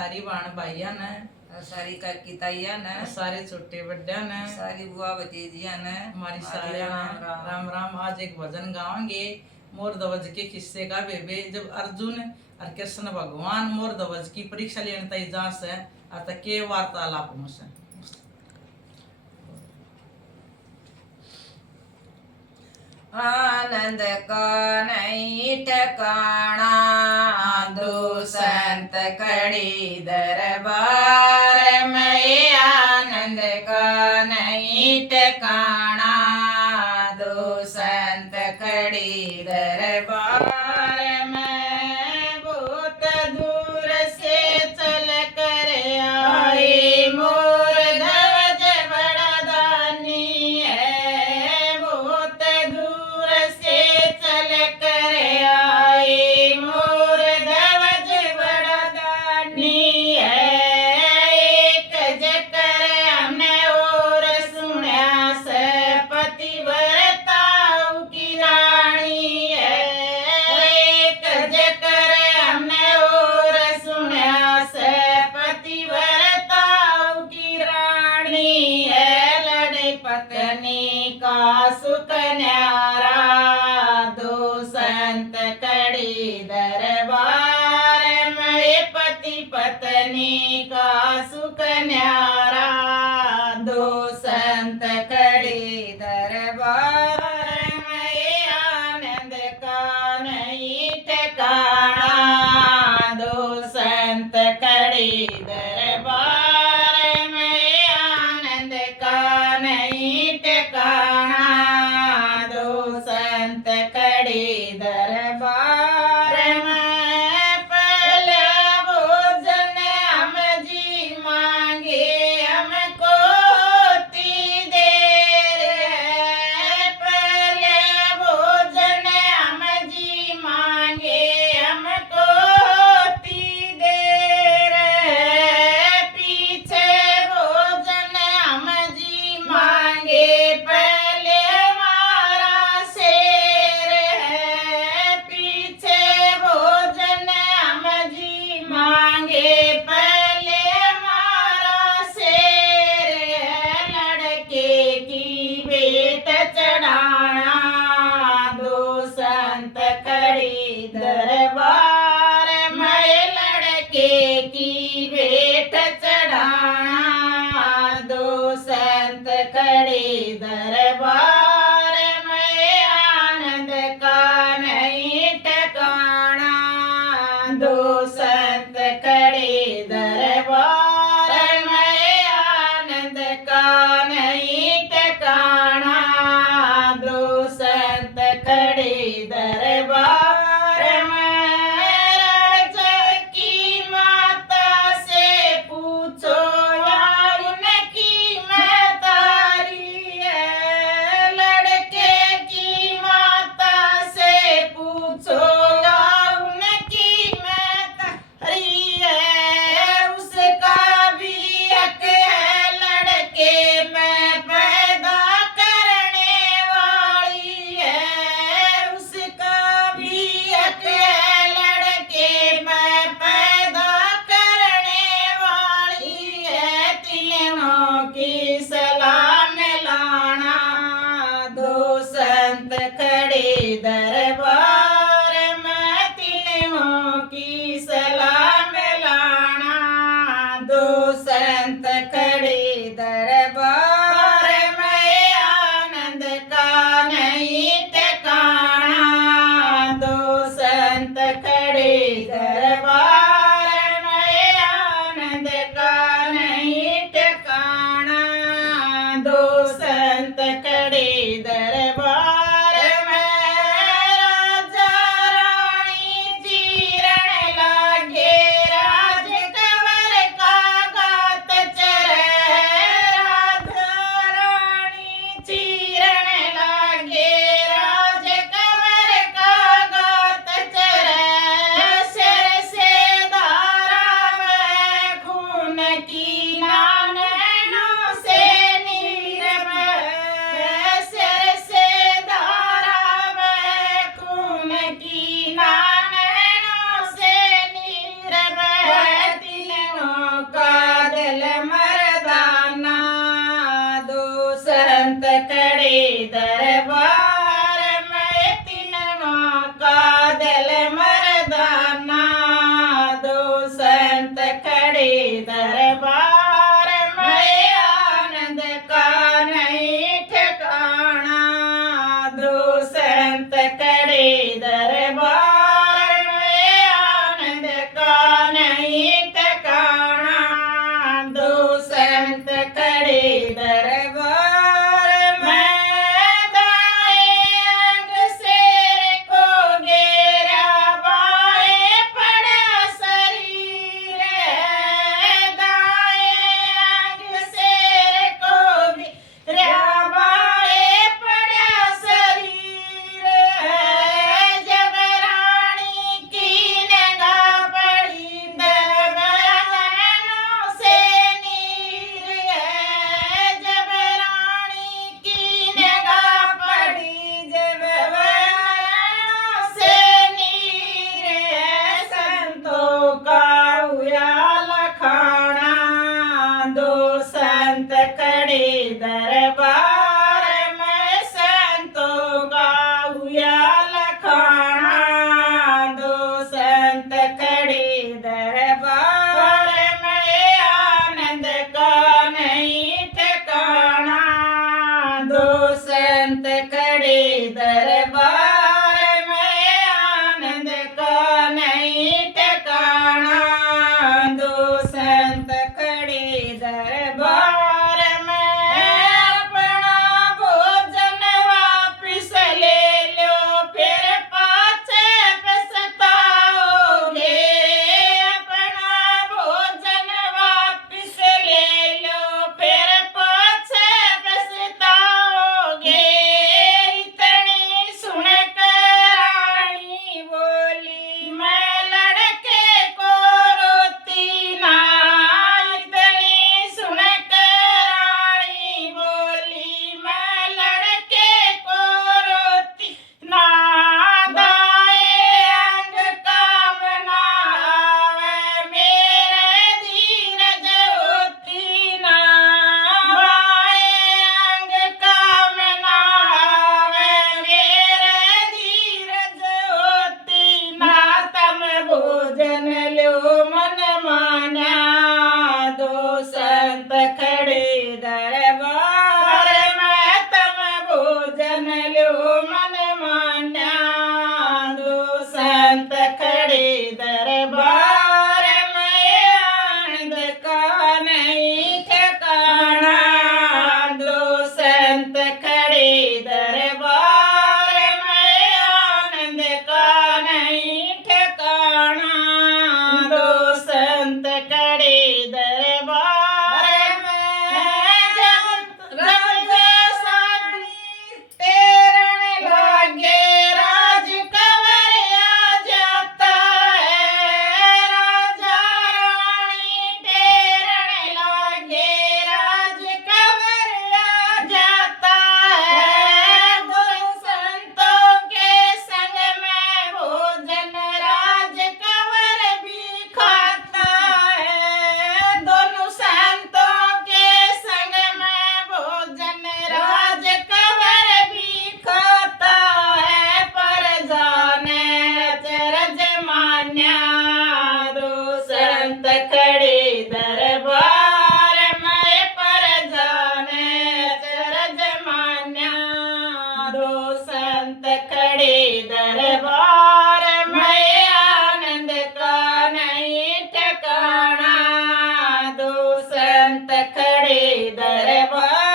सारी बाण भाइया ने, सारी काकी ताइया ने, सारे छोटे बड्डा ने, सारी बुआ भतीजिया ने, हमारी सारिया ने राम राम। आज एक भजन गावेंगे मोर ध्वज के किस्से का बेबे। जब अर्जुन और कृष्ण भगवान मोर ध्वज की परीक्षा लेने तय जा से अत के वार्तालाप से आनंद का नहीं ठिकाना, दो संत कड़ी दरबार में। आनंद का नहीं ठिकाना, दो संत कड़ी दरबार में। बहुत दूर से चल कर आए मोर ध्वज बड़ा दानी है। बहुत दूर से चल कर आए मोर ध्वज बड़ा दानी है। एक जकर हमने और सुना से पतिव्रताओं की रानी है। एक जकर हमने और सुना से पतिव्रताओं की रानी है। लड़े पत्नी का सुख न्यारा, दो संत कड़ी दरबार में। पति पत्नी का सुख न्यारा, दो संत कड़ी दरबार में। आनंद का नहीं ठिकाना, दो संत कड़ी दरबार में। आनंद का नहीं ठिकाना, दो संत कड़ी दरबार में। पहले भोजन हम जी मांगे, हमको होती देर है। पहले भोजन हम जी मांगे, हमको होती देर है। पीछे भोजन हम जी मांगे, पहले हमारा शेर है। पीछे भोजन हम जी मांगे, पहले हमारा शेर है। लड़के की भेंट चढ़ाना, दो संत कड़ी दरबार में। लड़के की भेंट चढ़ाना, दो संत कड़ी दरबार में। आनंद का नहीं ठिकाना, दो संत कड़ी दरबार में। आनंद का नहीं ठिकाना, दो संत कड़ी दरबार में। राजा की माता से पूछो या उनकी महतारी है। लड़के की माता से पूछो या उनकी महतारी है। उसका भी हक है लड़के में पैदा करने वाली है। उसका भी हक है लड़के में पैदा करने वाली है। तीनों की सलाह में लाना, दो संत खड़े दरबार में। तीनों की सलाह में लाना, दो संत खड़े दरबार में। आनंद का नहीं ठिकाना, दो संत खड़े दरबार में। आनंद का नहीं ठिकाना, दो संत खड़े दरबार में। राजा रानी चीरण लागे, राज कंवर का गात चरे। राजा रानी चीरण लागे, राज कंवर का गात चरे। सिर से धारा में खून की नानैनों से नीर बहे। सिर से धारा में खून की नानैनों से नीर बहे। तीनों खड़े दरबार में तीनों का दिल मर्दाना दो संत खड़े दरबार में आनंद का नहीं ठिकाना दो संत खड़े दरबार में आनंद का नहीं ठिकाना दो संत खड़े दरबार में दाएं अंग सिर को घेरा बाएं पड़ा शरीर दाएं अंग सिर को घेरा बाएं पड़ा शरीर जब रानी की निगाह पड़ी दरबारों से नीर जब रानी की निगाह पड़ी जब वनों से नीर संतों का उयाल खाना दो संत खड़े दरबार में संतों का उयाल खाना दो संत खड़े दरबार में आनंद का नहीं ठिकाना दो संत खड़े दरबार में आनंद का नहीं ठिकाना दो संत खड़े दरबार में अपना भोजन वापिस ले लो फिर पाछे पछताओगे अपना भोजन वापिस ले लो फिर पाछे पछताओगे इतनी सुनकर रानी बोली मैं लड़के को रोती ना इतनी सुनकर रानी बोली मैं लड़के को रोती ना दाएं अंग काम ना आवे मेरे धीरज होती ना बाएं अंग काम ना आवे मेरे धीरज होती ना तम भोजन लो मन माना दो संत खड़े दरबार में तम भोजन लो मन माना दो संत खड़े दरबार में आनंद का नहीं ठिकाना दो संत खड़े दरबार में आनंद का नहीं ठिकाना दो संत खड़े दरबार में जब रंग साधी तेरण लागे राज कंवर आ जाता है राजा रानी तेरण लागे राज कंवर आ जाता है दो संतों के संग में भोजन राज कंवर भी खाता है दोनों संतों के संग में भोजन राज कंवर भी खाता है पर जाने अचरज मान्या दो संत खड़े दरबार में पर जाने अचरज मान्या दो संत खड़े दरबार में आनंद का नहीं ठिकाना दो संत खड़े दरबार